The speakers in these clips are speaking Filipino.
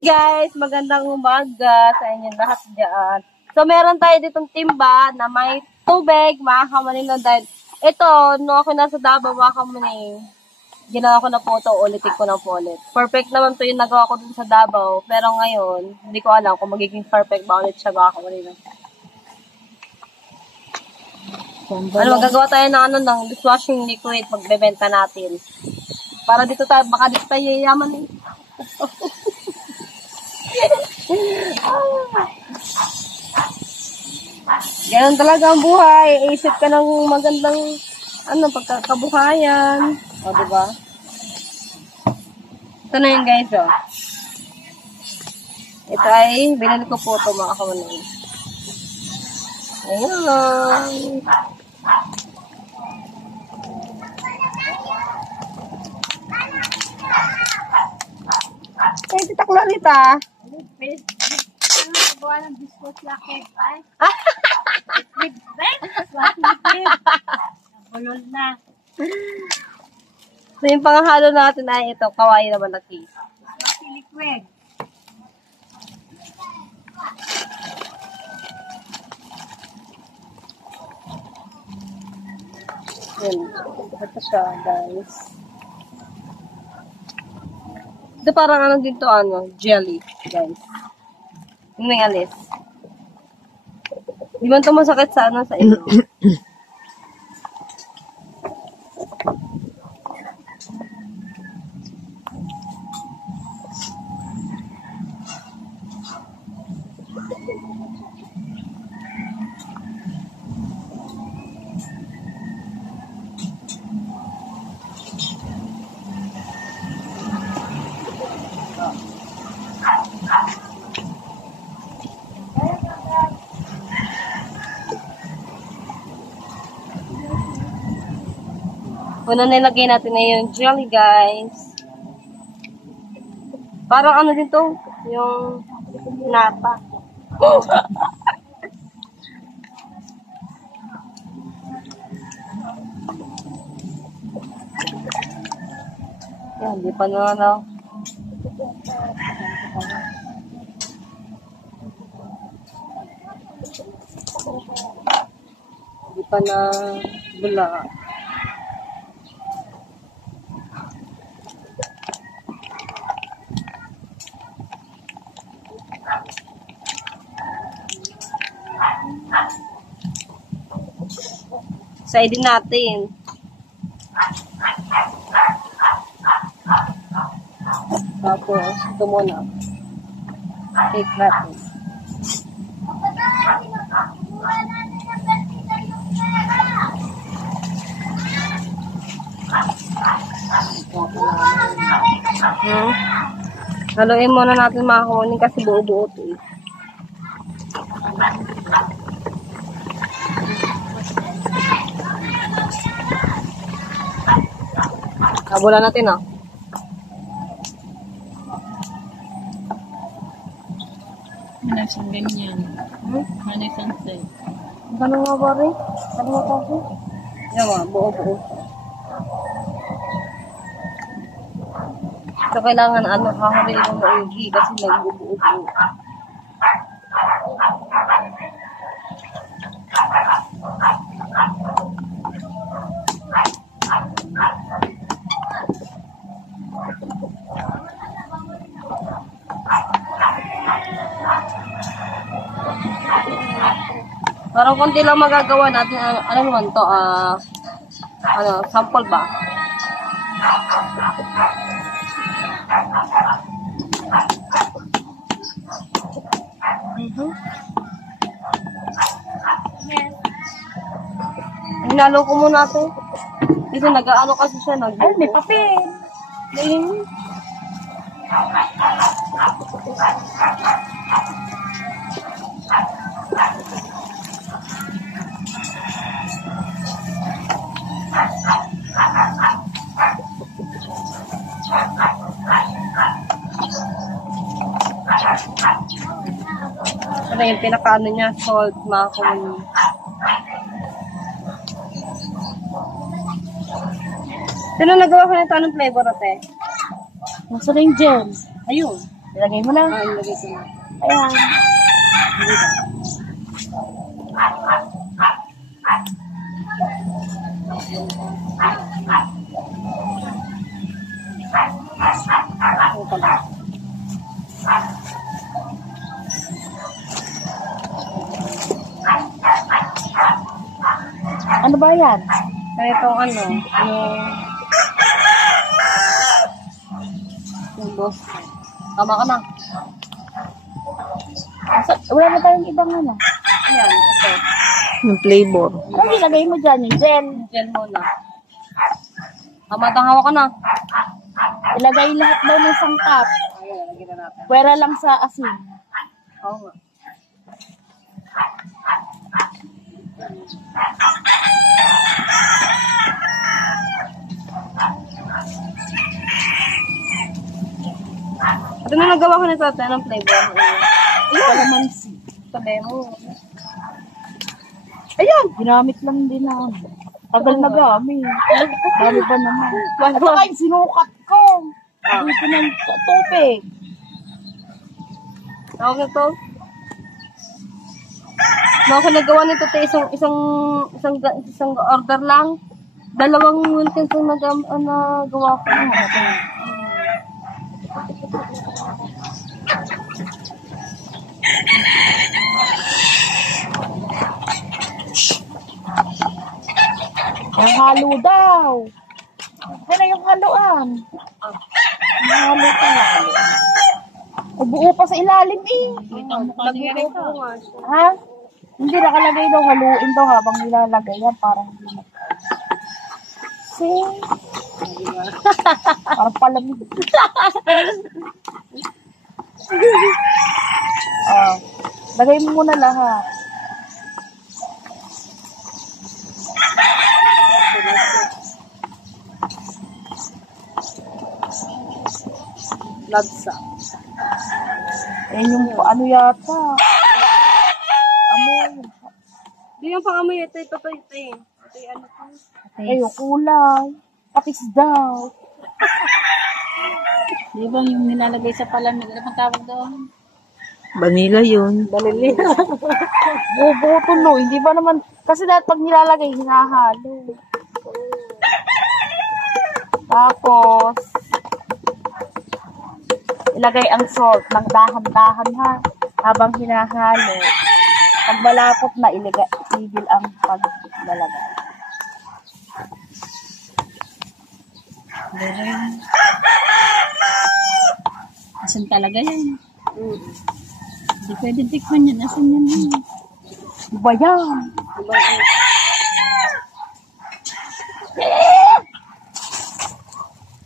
Guys, magandang umaga sa inyo lahat dyan. So, meron tayo ditong timba na may tubig, mga kamaning dahil ito, nung ako nasa Davao, mga kamaning, ginawa ko na po ito, ulitin ko na po ulit. Perfect naman to yung nagawa ko dun sa Davao, pero ngayon, hindi ko alam kung magiging perfect ba ulit siya, mga kamaning. Ano, magagawa tayo ng dishwashing liquid, magbebenta natin. Para dito tayo, baka dito tayo yayaman eh. Ganun talaga ang buhay. Isip ka ng magandang pagkakabuhayan. O, diba? Ito na yun, guys, o. Ito ay, binili ko po ito, mga kamanay. Ayan lang. Ay, titak Lolita. Gawa ng biscuit lakit. Ay. Bulol na. So, yung panghalo natin ay ito. Kawaii naman na cake. Liquid. Yan. Ito siya, guys. Ito parang ano dito, jelly, guys. Yung may alis. Di man ito masakit sa sa ilo. Una nilagay natin na yung jelly, guys. Parang ano dito, yung nata. Yan, di pa na Di pa na bula. Side natin. Tapos, ito muna. Cake natin. Haluin muna natin mga kunin kasi buo-buo ito eh. Kabulan natin, oh. Ano isang ganyan? Ano isang set? Gano'n nga ba rin? Ano nga kasi? Yan nga, buo-buo. So, kailangan haharin mo maigi kasi nagbubuo-buo. Parang konti lang magagawa natin. Ano naman to? Sample ba? Hinalo ko muna ito. Kasi nag-ano kasi siya. Ay, may papel. Ayun. Ano yung pinakaano niya, salt, mga kumain. Sino nagawa ko nito? Anong flavor ate? Nasa ring gel. Ayun. Ilagay mo na. Ilagay ko na. Ayan. Ito pala. Ano ba yan? Itong ano, yung boss. Tama ka na. Wala na tayong ibang ano. Ayan, ito. Yung flavor. Ano ilagay mo dyan? Yung gel. Gel muna. Tama, hawa ka na. Ilagay lahat daw ng sangkap. Ayan, lagyan na natin. Pwera lang sa asin. Oo nga. Ito na nagawa ko nito ate, anong flavor? Kalamansi. Sabi mo. Ayan, ginamit lang din ako. Tagal na gamit. Dami ba naman? Saka yung sinukat ko. Dito ng tubig. Tawag na to. No, ako nagawa nito te, isang order lang. Dalawang Wilkins yung nagawa ko. Yung halo daw. Ano yung haluan? Yung halo pa na haluan. O, buo pa sa ilalim eh. Lagyan ko nga siya. Ha? Hindi, nakalagay daw, haluin daw habang nilalagay yan. Parang hindi na. See? Parang palamig. Lagay mo muna lahat. Lagsa. Ayan yung ano yata. Amoy. Di yung pangamoy ito. Ito. Ito yung ano ko. Ay, yung kulay. Patis daw. Di ba yung nilalagay sa palamig? Ano pang tawag doon? Vanilla yun. Balili. Buo tulo. Hindi ba naman, kasi dahil pag nilalagay, hinahalo. Tapos, ilagay ang salt ng dahan-dahan ha. Habang hinahalo. Pag malapot na, itigil ang paglalagay. Asan talaga yan? Hindi pwede tikman yan. Asan yan? Diba yan?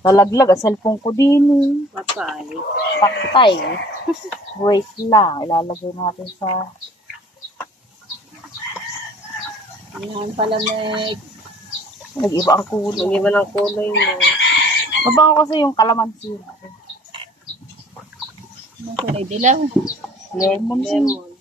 Nalaglag ang cellphone ko din eh. Patay. Paktay. Wait lang. Ilalagay natin sa... Yan palamig. Nag-iba ang kulay. Yung iba ng kulay mo. Mabango kasi yung kalamansi. Ang kulay dilaw. Lemon. Lemon.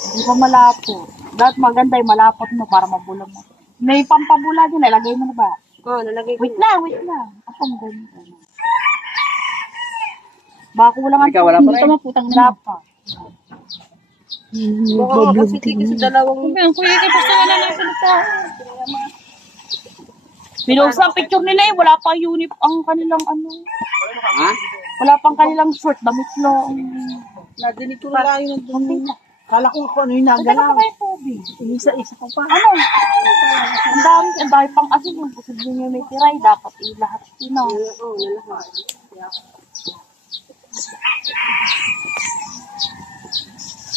Hindi pa malapot. Dapat maganda yung malapot mo para mabulang mo. May pampabula din. Ilagay mo na ba? Oo, nalagay ko. Wait lang. Apang ganito. Baka kulang ang... Ikaw, wala pa rin? Ito maputang na pa. Baka kasi kasi dalawang... Ang kuya ka pa sa wala na salita. Pinost ang picture nila eh. Wala pa unip ang kanilang ano. Ha? Wala pang kanilang short. Damit lang. Nadinig ko na lang yung Hindi na. Kala ko ano yung Ang dala ko kayo tubig. Isa-isa ko pa. Ano? Ang dami pang asin yung posible nyo may tiray. Dapat lahat ina. Oo, nalahat.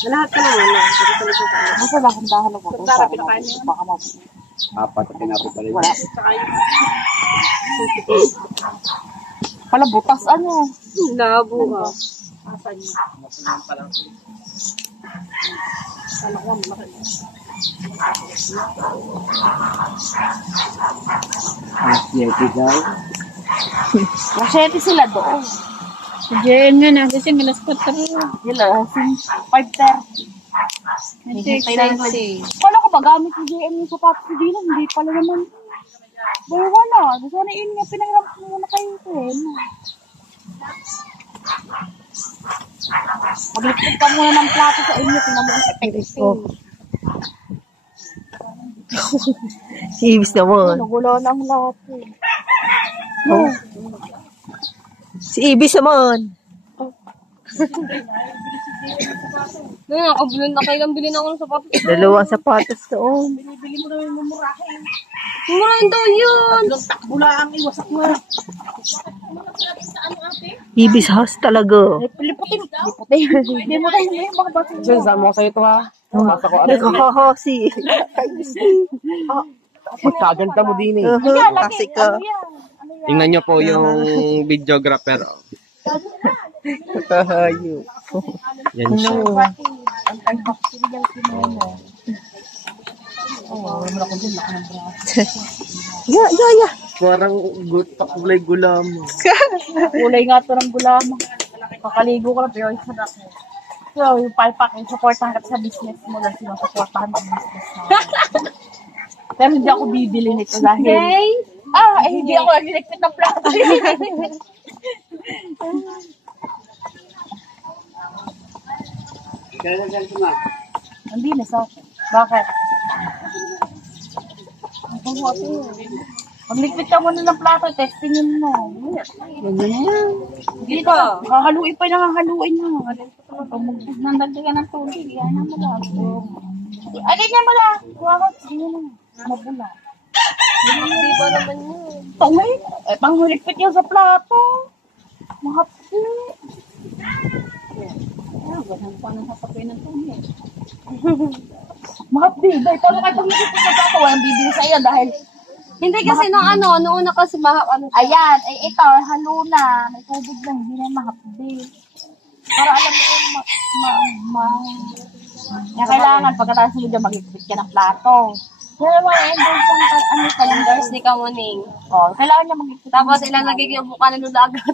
Nalahat ka naman na. Kasi sa likod ka na. Basta dahan-dahan lang ako. Para pinakain mo. Baka mabuhay. Apat at tinapos pala yun. Wala. Saka yung... Pala butas ano. Labo ka. Asan yun? Kala ko malaki. Asyete daw. Masyete sila doon. Diyan nga na. Kasi malas 4. Yala, 5:30. Nag-60. Wala ko ba gamit yung JM yung sapatos ko din? Hindi pala naman. Boy, wala. Gusto na yun nga, pinangiram ko muna kayo ito eh. Maglikit ka muna ng plato sa inyo, tingnan mo ang effective. Si Ibis naman. Nagulo ng lahat eh. Si Ibis naman. Ngayon, nakabulon na kayo lang bilhin ako ng sapatos. Dalawang sapatos doon. Binibili mo na yung mumurahin. Murahin daw yun. Bula ang iwasak mo. Ibis house talaga. Liputin. Hindi mo tayo yung mga bato. Saan mo sa ito ha? Basta ko ano. Nagkakahosi. Pagkaganda mo din eh. Kasi ka. Tingnan nyo po yung videographer. Kakahayo. Yan siya. Ya. Parang kulay gulam. Kulay nga ito ng gulama. Kakaligo ko lang pero yung sarap mo. So, yung palpak, yung supportahan ka sa business mo lang sinasupportahan sa business mo. Pero hindi ako bibili nito dahil... Okay. Hindi ako nagligpit ng plato. Hindi na sa akin. Bakit? Magligpit ka muna ng plato, testingin mo. Hindi pa. Hahaluin pa yung nangahaluin mo. Nandagdagan ng tubig. Yan ang mga. Alin niya mo lang. Kuha ko. Sige na. Mabula. Hindi pa naman yun. Tungay. Panghuligpit yun sa plato. Mahapsi. Ganun pa nang sapagay ng tubig. Mahapsi. Dahil paano kayo panghuligpit sa plato? Walang bibili sa iyo dahil Hindi kasi noong una kasi ano siya. ayan, ay ito, halo na. May tubig lang, hindi na mahapdi. Para alam mo kaya kailangan pagkatapos mo dyan magligpit ka ng plato. Kaya mga endorse ang Calendars ni Kamuning. kailangan niya magligpit. Tapos ilalagay ko yung mukha na nula agad.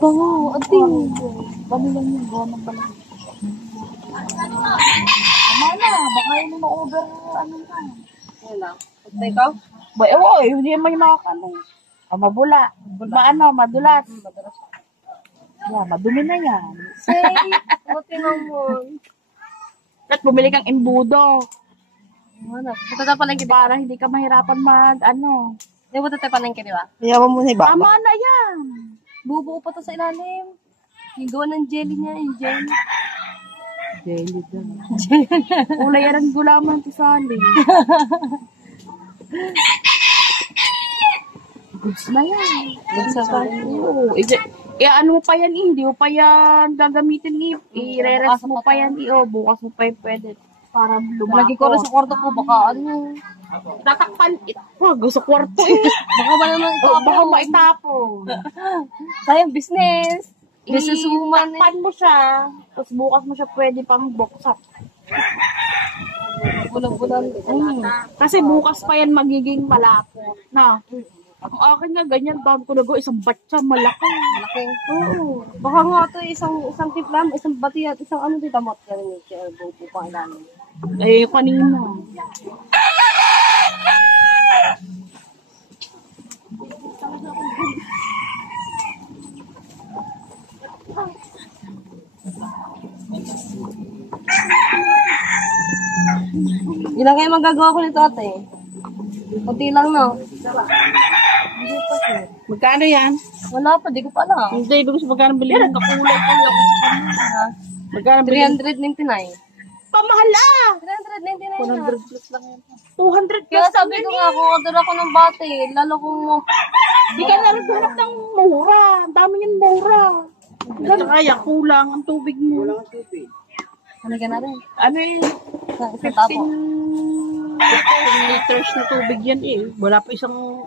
Bango, ating. Bali lang yung goma pala. Tama na, baka yun yung ma-over ano na. Yan lang. Basta ikaw? Hindi naman yung makakano. Mabula. Madulas. Yeah, madumi na yan. Say, buti naman. At bumili kang embudo. Ano? Ito na pala yung kiti. Para hindi ka mahirapan Hindi mo ito pala yung kiti ba? Yaman mo na iba. Tama na yan. Bubuo pa to sa ilalim. Yung gawa ng jelly niya, yung jelly. Jelly daw. Kulay yan ang gulaman to sali. Goods na yan. Goods na ba? Oo. Ano mo pa yan, hindi mo pa yan gagamitin, i-re-rest mo pa yan, bukas mo pa yan pwede. Para Lagi ko rin sa kwarto ko, baka ano. tatakpan, gusto kwarto eh. Baka ba naman ito Baka maitapo. Sayang business. Business woman. Takpan mo siya, tapos bukas mo siya pwede pang buksak. Bulang-bulang. Kasi bukas pa yan magiging malapot na. Ang akin nga ganyan, bago ko nagawa, isang batsa, malaki. Malaki. Oo. Baka nga ito, isang tiplam, isang bati at isang ano dito, damot ka rin yung bupo pa ilalim. Eh, kanina. Ilang kayo magagawa ko nito ate? Kunti lang no? Magkano yan? Wala pa, di ko pa alam. Hindi, ibig sabihin magkano bilhin ng kakulay ko ako sa kanina. Magkano bilhin? 399. Pamahal ah! 399 na. 100 plus lang yan. 200 plus. Kaya sabi ko nga, kung order ako ng bati, lalo kung Di ka na naghanap ng mura. Ang dami yan mura. Kaya kulang ang tubig mo. Kulang ang tubig. ano ka na rin? Ano eh? Isang tapo. 15 liters na tubig yan eh. Wala pa isang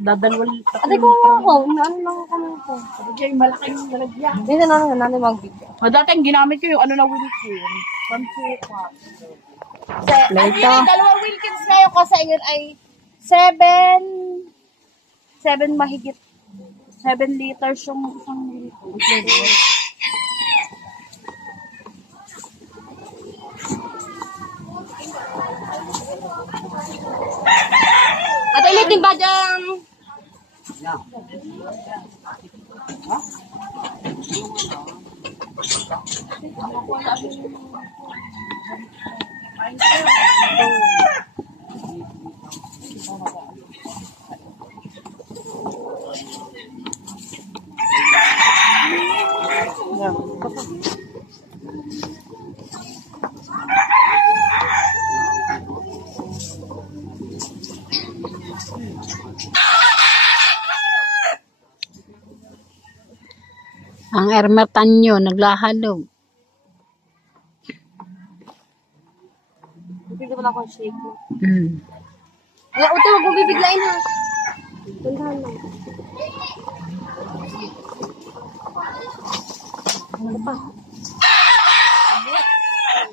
dadalawang Ate ko nga ako, ano lang ako nito. Sabi yung malaking nalagyan. Hindi na nanay magbigay. Dati ang ginamit ko yung ano na Wilkins. Pansuka. Later. Ang dalawang Wilkins ngayon kasi yun ay 7 mahigit. 7 liters yung isang litro. Ate, may timba dyan. Ang ermertanyo, naglahalog. Hindi ko lang akong shake. Mm. Ay, uti, huwag mo bibiglain ha. Tandahan lang. Ano pa?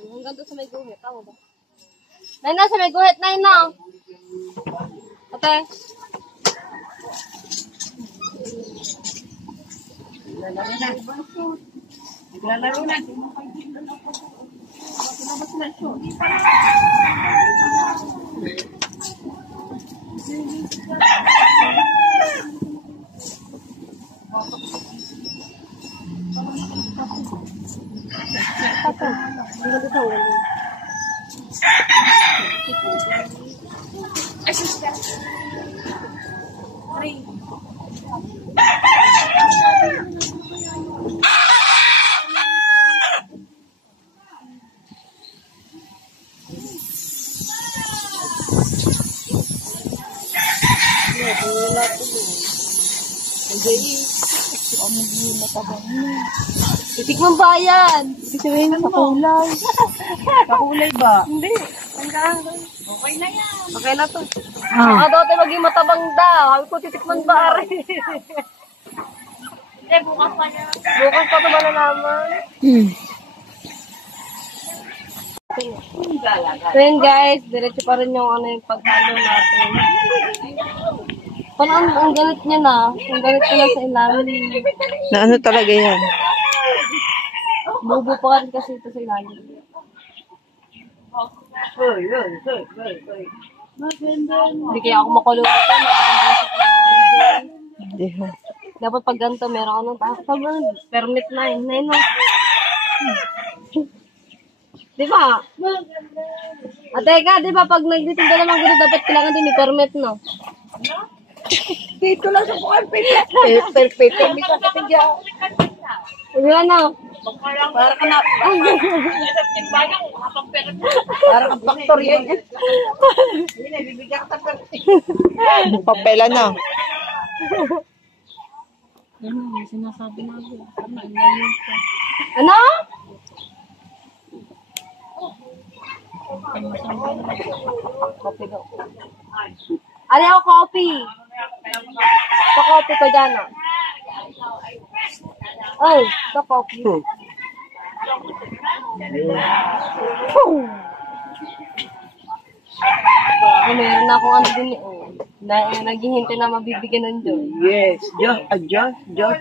Hanggang doon sa may guhit. Tama ba? Nay na, sa may guhit. Nay na. Ate. Naglalaro na. Titikman ba yan? Ibig sabihin sa kulay. Kakulay ba? Hindi. Tandahan. Okay na yan. Okay na to. Ah. Baka dati maging matabang daw. Sabi ko, titikman ba ari? Hindi, bukas pa niya. Bukas pa ito ba na naman? Mm. So yun guys, diretso pa rin yung yung paghalo natin. Parang ang ganit niya na. Ang ganit niya na sa ilalim. Na ano talaga yan? Bubo pa rin kasi ito sa ilalim. Hindi kaya ako makulong ito. Hindi ho. Dapat pag ganito, meron ka ng permit na yun. Na yun, no? Di ba? Teka, di ba pag nagtitinda naman ganito, dapat kailangan din may permit, no? Dito lang sa buwan, paper. Hindi ka katigya. Hindi ba, no? Para ka na. Para kang factor yan. Hindi, bibigyan ka sa Papela na. Ano, sinasabi na ako. Malayo pa. Ano? Coffee daw. Ano ako, coffee? Sa coffee ko dyan, no? Oh, sa coffee. Meron na akong ano din eh. Naghihintay na mabibigyan ng Joy. Yes, Diyos. Joy,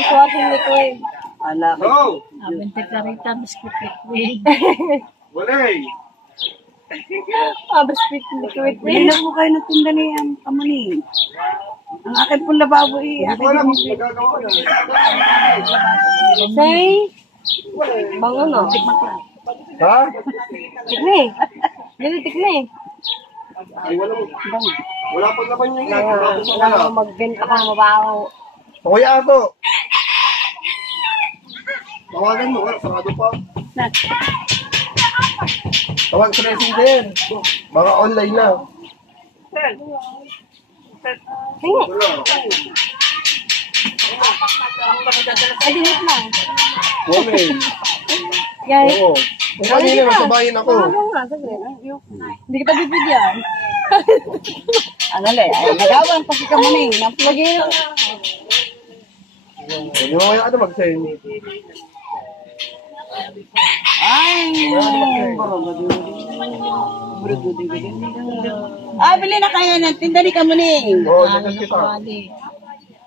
dishwashing liquid. Ala ko. Oh! Abente ka rita, biskuit liquid. Walay! Biscuit liquid. Hindi na po kayo natinda na yan, kamali. Ang akin pong lababo Hindi ko alam kung magagawa ko na. Say, bang ano? Ha? Tikni. Dili, tikni. Ay, wala pa naman yung Wala magbenta ka mabaho. Kuya ako. Tawagan mo, sarado pa. Tawag sa messenger. Mga online na. Sige. Wala. Ay, dinit lang. Woman. Guys. Oo. Kung kanina, nasa bayan ako. Ano nga, saglit. Hindi kita bibigyan. Ano le, ay nagawan pa si Kamuning. Lagi na. Hindi mo kaya ano mag-send. Ah, bili na kayo ng tinda ni Kamuning. Oo, nasan kita. Kawali.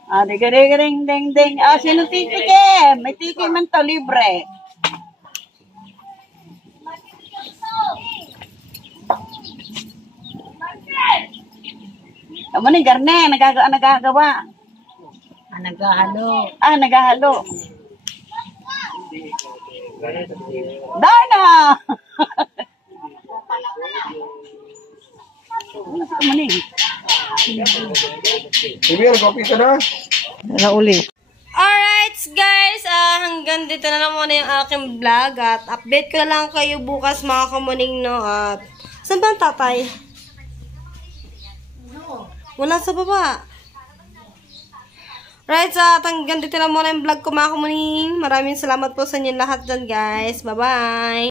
Ding, ding, ding. Sino titikim? May tikim man to, libre. Amo ni Garne, nagagawa. Naghahalo. Naghahalo. Darna! Amo ni. Ano uli? Alright guys, hanggang dito na lang muna yung aking vlog at update ko na lang kayo bukas mga kamuning no at saan ba ang tatay? Wala sa baba. Right, hanggang dito na muna yung vlog ko mga kamuning. Maraming salamat po sa inyo lahat dyan guys. Bye bye!